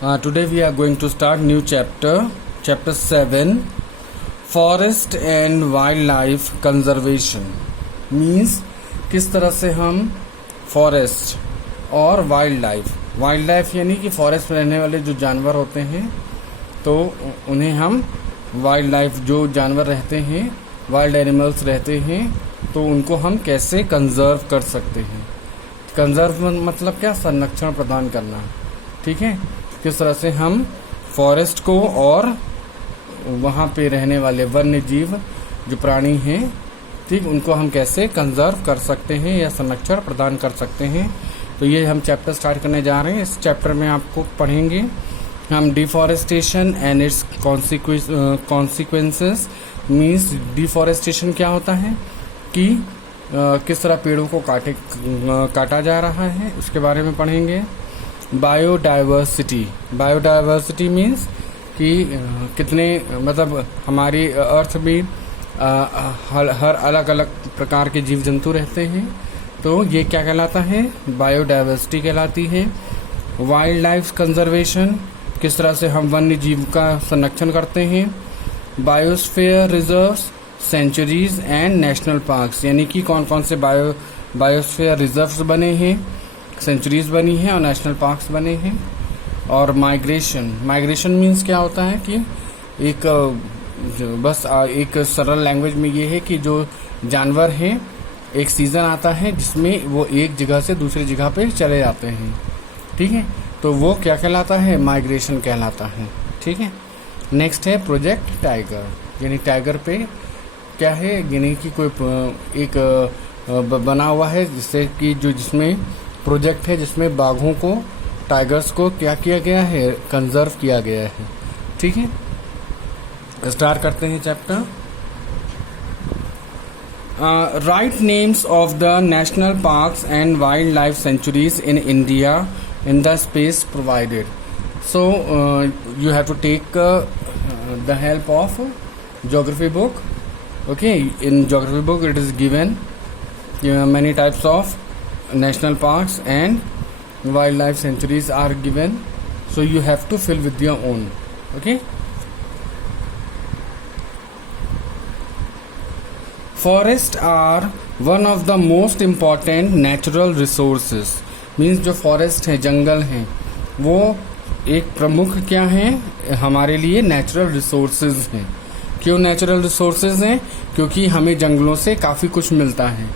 Today we are going to start new chapter 7, Forest and Wildlife Conservation. Means किस तरह से हम forest और वाइल्ड लाइफ यानी कि फॉरेस्ट में रहने वाले जो जानवर होते हैं तो उन्हें हम वाइल्ड लाइफ, जो जानवर रहते हैं, वाइल्ड एनिमल्स रहते हैं, तो उनको हम कैसे कंजर्व कर सकते हैं। कंजर्व मतलब क्या? संरक्षण प्रदान करना। ठीक है, किस तरह से हम फॉरेस्ट को और वहाँ पे रहने वाले वन्य जीव जो प्राणी हैं, ठीक, उनको हम कैसे कंजर्व कर सकते हैं या संरक्षण प्रदान कर सकते हैं। तो ये हम चैप्टर स्टार्ट करने जा रहे हैं। इस चैप्टर में आपको पढ़ेंगे हम deforestation and it's consequences. Means deforestation क्या होता है कि किस तरह पेड़ों को काटा जा रहा है, उसके बारे में पढ़ेंगे। बायोडाइवर्सिटी मीन्स कि कितने, मतलब हमारी अर्थ में हर अलग अलग प्रकार के जीव जंतु रहते हैं, तो ये क्या कहलाता है? बायोडाइवर्सिटी कहलाती है। वाइल्ड लाइफ कंजर्वेशन, किस तरह से हम वन्य जीव का संरक्षण करते हैं। Biosphere reserves, sanctuaries and national parks, यानी कि कौन कौन से बायोस्फीयर रिजर्व्स बने हैं, सेंचुरीज बनी हैं और नेशनल पार्क्स बने हैं। और माइग्रेशन मीन्स क्या होता है कि एक सरल लैंग्वेज में ये है कि जो जानवर हैं, एक सीजन आता है जिसमें वो एक जगह से दूसरी जगह पे चले जाते हैं। ठीक है, तो वो क्या कहलाता है? माइग्रेशन कहलाता है। ठीक है, नेक्स्ट है प्रोजेक्ट टाइगर, यानी टाइगर पे क्या है, यानी कि कोई एक बना हुआ है जिसमें प्रोजेक्ट है जिसमें बाघों को, टाइगर्स को क्या किया गया है? कंजर्व किया गया है। ठीक है, स्टार्ट करते हैं chapter. Write names of the national parks and wildlife sanctuaries in India in the space provided. So you have to take the help of geography book. Okay, in geography book it is given many types of national parks and wildlife sanctuaries are given, so you have to fill with your own. Okay, forests are one of the most important natural resources. means जो forest है, जंगल हैं, वो एक प्रमुख क्या है हमारे लिए? नेचुरल रिसोर्सेज हैं। क्यों नेचुरल रिसोर्सेज हैं? क्योंकि हमें जंगलों से काफ़ी कुछ मिलता है।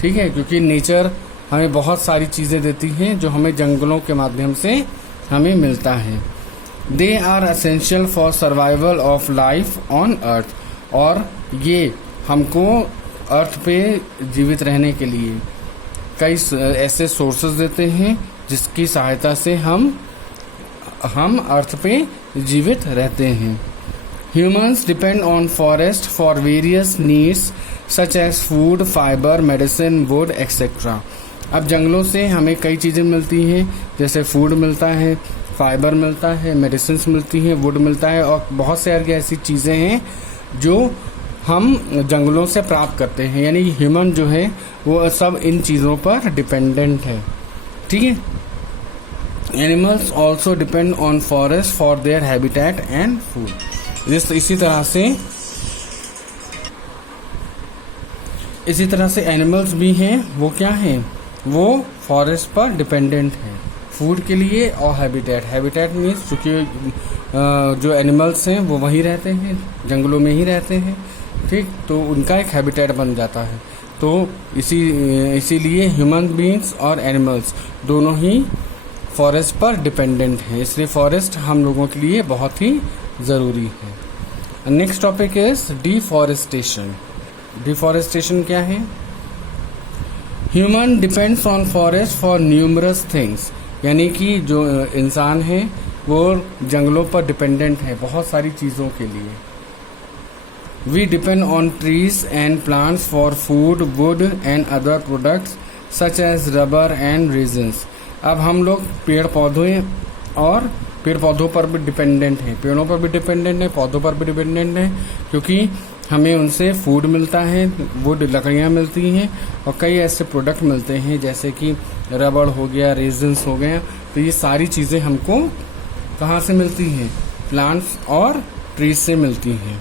ठीक है, क्योंकि नेचर हमें बहुत सारी चीज़ें देती हैं जो हमें जंगलों के माध्यम से हमें मिलता है। They are essential for survival of life on earth, और ये हमको अर्थ पे जीवित रहने के लिए कई ऐसे सोर्सेज देते हैं जिसकी सहायता से हम अर्थ पे जीवित रहते हैं। Humans depend on forest for various needs such as food, fiber, medicine, wood, etc. अब जंगलों से हमें कई चीज़ें मिलती हैं, जैसे फूड मिलता है, फाइबर मिलता है, मेडिसिन मिलती हैं, वुड मिलता है, और बहुत सारी ऐसी चीज़ें हैं जो हम जंगलों से प्राप्त करते हैं। यानी ह्यूमन जो है वो सब इन चीज़ों पर डिपेंडेंट है। ठीक है, animals also depend on forest for their habitat and food. इसी तरह से एनिमल्स भी हैं, वो क्या हैं? वो फॉरेस्ट पर डिपेंडेंट हैं फूड के लिए और हैबिटेट मीन्स चूँकि जो एनिमल्स हैं वो वहीं रहते हैं, जंगलों में ही रहते हैं। ठीक, तो उनका एक हैबिटेट बन जाता है। तो इसीलिए ह्यूमन बीइंग्स और एनिमल्स दोनों ही फॉरेस्ट पर डिपेंडेंट हैं, इसलिए फॉरेस्ट हम लोगों के लिए बहुत ही ज़रूरी है। Next topic is deforestation. Deforestation क्या है? Human depends on forest for numerous things, यानी कि जो इंसान है वो जंगलों पर डिपेंडेंट है बहुत सारी चीज़ों के लिए। We depend on trees and plants for food, wood and other products such as rubber and resins. अब हम लोग पेड़ पौधों पर भी डिपेंडेंट हैं, पेड़ों पर भी डिपेंडेंट है, पौधों पर भी डिपेंडेंट है, क्योंकि हमें उनसे फूड मिलता है, वुड लकड़ियाँ मिलती हैं, और कई ऐसे प्रोडक्ट मिलते हैं जैसे कि रबड़ हो गया, रेजिन्स हो गया। तो ये सारी चीज़ें हमको कहाँ से मिलती हैं? प्लांट्स और ट्रीज से मिलती हैं।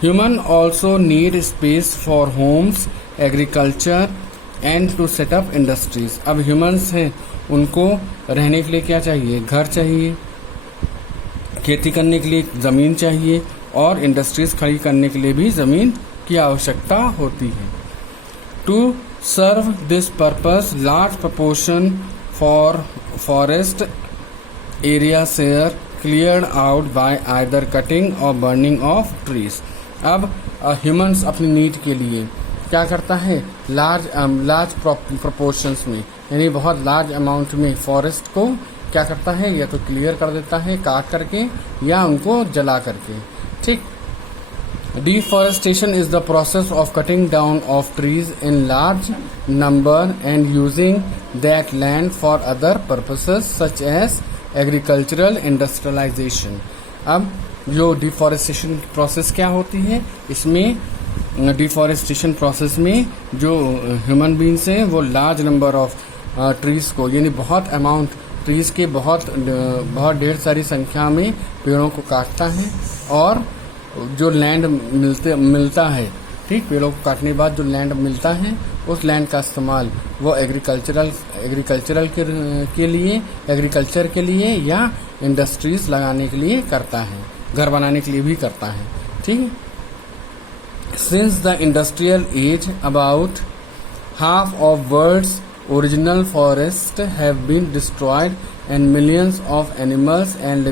Human also need space for homes, agriculture and to set up industries. अब ह्यूमंस हैं, उनको रहने के लिए क्या चाहिए? घर चाहिए, खेती करने के लिए ज़मीन चाहिए और इंडस्ट्रीज खड़ी करने के लिए भी ज़मीन की आवश्यकता होती है। To serve this purpose large proportion for forest area share cleared out by either cutting और बर्निंग ऑफ ट्रीज। अब ह्यूमंस अपनी नीड के लिए क्या करता है? लार्ज प्रोपोर्शंस में, यानी बहुत लार्ज अमाउंट में फॉरेस्ट को क्या करता है? या तो क्लियर कर देता है काट करके या उनको जला करके। ठीक। Deforestation is the process of cutting down of trees in large number and using that land for other purposes such as agricultural industrialization. अब जो डिफॉरेस्टेशन प्रोसेस क्या होती है? इसमें डिफॉरेस्टेशन प्रोसेस में जो ह्यूमन बींग्स हैं वो लार्ज नंबर ऑफ ट्रीज को, यानी बहुत अमाउंट ट्रीज के बहुत ढेर सारी संख्या में पेड़ों को काटता है और जो लैंड मिलता है, ठीक, पेड़ों को काटने के बाद जो लैंड मिलता है उस लैंड का इस्तेमाल वो एग्रीकल्चर के लिए या इंडस्ट्रीज लगाने के लिए करता है, घर बनाने के लिए भी करता है। ठीक। Since the industrial age about half of world's original forests have been destroyed and millions of animals and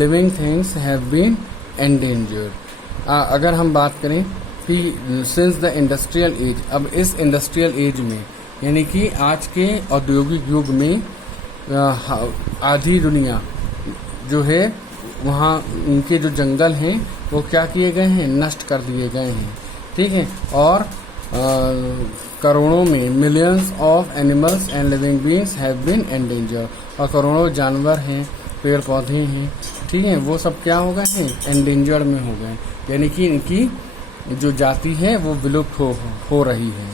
living things have been endangered। अगर हम बात करें कि since the industrial age, अब इस इंडस्ट्रियल एज में यानी कि आज के औद्योगिक युग में आधी दुनिया जो है वहाँ उनके जो जंगल हैं वो क्या किए गए हैं? नष्ट कर दिए गए हैं। ठीक है। और करोड़ों में millions of animals and living beings have been endanger, और करोड़ों जानवर हैं, पेड़ पौधे हैं, ठीक है, वो सब क्या हो गए हैं? एंडेंजर्ड में हो गए, यानी कि इनकी जो जाति है वो विलुप्त हो रही है।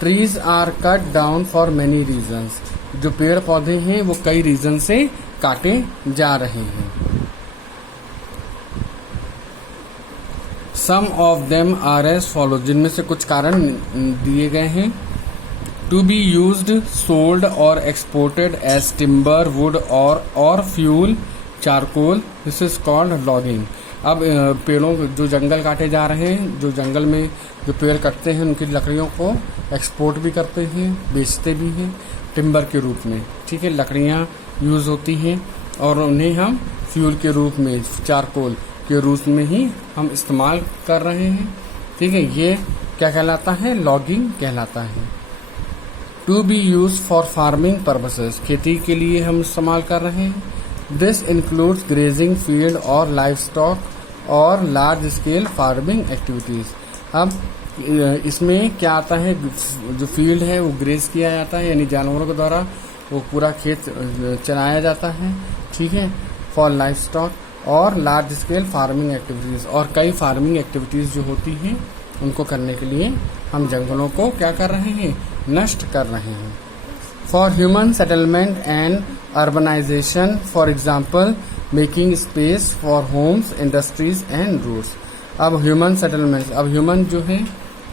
Trees are cut down for many reasons. जो पेड़ पौधे हैं वो कई रीजन से काटे जा रहे हैं। Some of them are as follow, जिनमें से कुछ कारण दिए गए हैं। टू बी यूज्ड, सोल्ड और एक्सपोर्टेड एज टिम्बर, वुड और fuel, charcoal, this is called logging. अब पेड़ों जो जंगल काटे जा रहे हैं, जो जंगल में जो पेड़ कटते हैं उनकी लकड़ियों को एक्सपोर्ट भी करते हैं, बेचते भी हैं टिम्बर के रूप में। ठीक है, लकड़ियाँ यूज होती हैं और उन्हें हम फ्यूल के रूप में, चारकोल के रूप में ही हम इस्तेमाल कर रहे हैं। ठीक है, ये क्या कहलाता है? लॉगिंग कहलाता है। To be use for farming purposes, खेती के लिए हम इस्तेमाल कर रहे हैं। दिस इंक्लूड्स ग्रेजिंग फील्ड और लाइफ स्टॉक और लार्ज स्केल फार्मिंग एक्टिविटीज। अब इसमें क्या आता है? जो फील्ड है वो ग्रेज किया जाता है, यानी जानवरों के द्वारा वो पूरा खेत चराया जाता है। ठीक है, फॉर लाइफ स्टॉक और लार्ज स्केल फार्मिंग एक्टिविटीज, और कई फार्मिंग एक्टिविटीज जो होती हैं उनको करने के लिए हम जंगलों को क्या कर रहे हैं? नष्ट कर रहे हैं। For human settlement and urbanization, for example making space for homes, industries and roads. अब ह्यूमन सेटलमेंट, अब ह्यूमन जो है,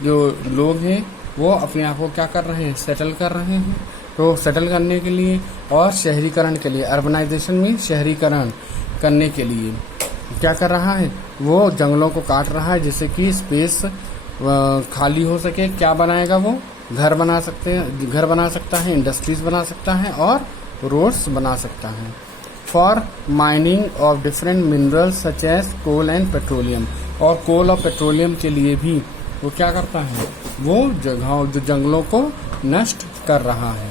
जो लोग हैं वो अपने आप को क्या कर रहे हैं? सेटल कर रहे हैं। तो सेटल करने के लिए और शहरीकरण के लिए, अर्बनाइजेशन में शहरीकरण करने के लिए क्या कर रहा है? वो जंगलों को काट रहा है जिससे कि स्पेस खाली हो सके। क्या बनाएगा वो? घर बना सकता है, इंडस्ट्रीज बना सकता है और रोड्स बना सकता है। For mining of different minerals such as coal and petroleum, और कोल और पेट्रोलियम के लिए भी वो क्या करता है? वो जो जंगलों को नष्ट कर रहा है।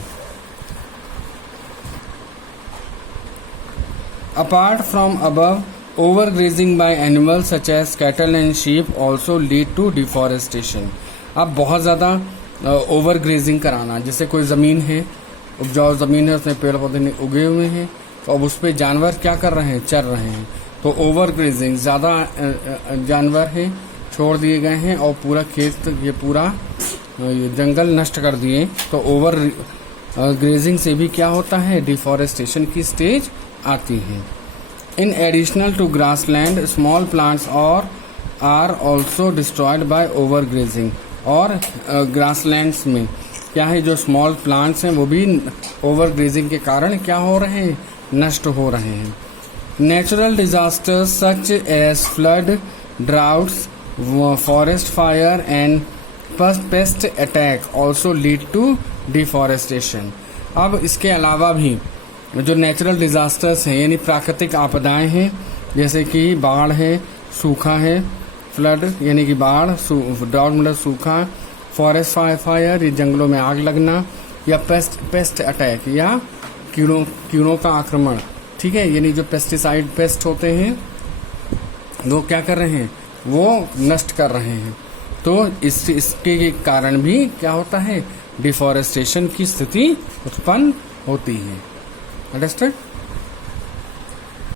Apart from above, overgrazing by animals such as cattle and sheep also lead to deforestation। अब बहुत ज़्यादा ओवरग्रेजिंग कराना, जैसे कोई ज़मीन है, उपजाऊ ज़मीन है, उसमें पेड़ पौधे उगे हुए हैं, तो अब उस पर जानवर क्या कर रहे हैं? चर रहे हैं। तो ओवरग्रेजिंग, ज़्यादा जानवर हैं छोड़ दिए गए हैं और पूरा खेत, ये पूरा जंगल नष्ट कर दिए। तो ओवर ग्रेजिंग से भी क्या होता है? डिफॉरेस्टेशन की स्टेज आती है। In additional to grassland small plants और are also destroyed by over grazing. और ग्रासलैंड्स में क्या है, जो स्मॉल प्लांट्स हैं वो भी ओवर ग्रेजिंग के कारण क्या हो रहे हैं, नष्ट हो रहे हैं। Natural disasters such as flood, droughts, forest fire and pest attack also lead to deforestation. अब इसके अलावा भी जो नेचुरल डिजास्टर्स हैं यानी प्राकृतिक आपदाएं हैं, जैसे कि बाढ़ है, सूखा है, फ्लड यानी कि बाढ़, ड्राउट मतलब सूखा, फॉरेस्ट फायर ये जंगलों में आग लगना, या पेस्ट अटैक या कीड़ों का आक्रमण, ठीक है, यानी जो पेस्टिसाइड पेस्ट होते हैं वो क्या कर रहे हैं, वो नष्ट कर रहे हैं। तो इसके कारण भी क्या होता है, डिफॉरेस्टेशन की स्थिति उत्पन्न होती है। अंडरस्टैंड।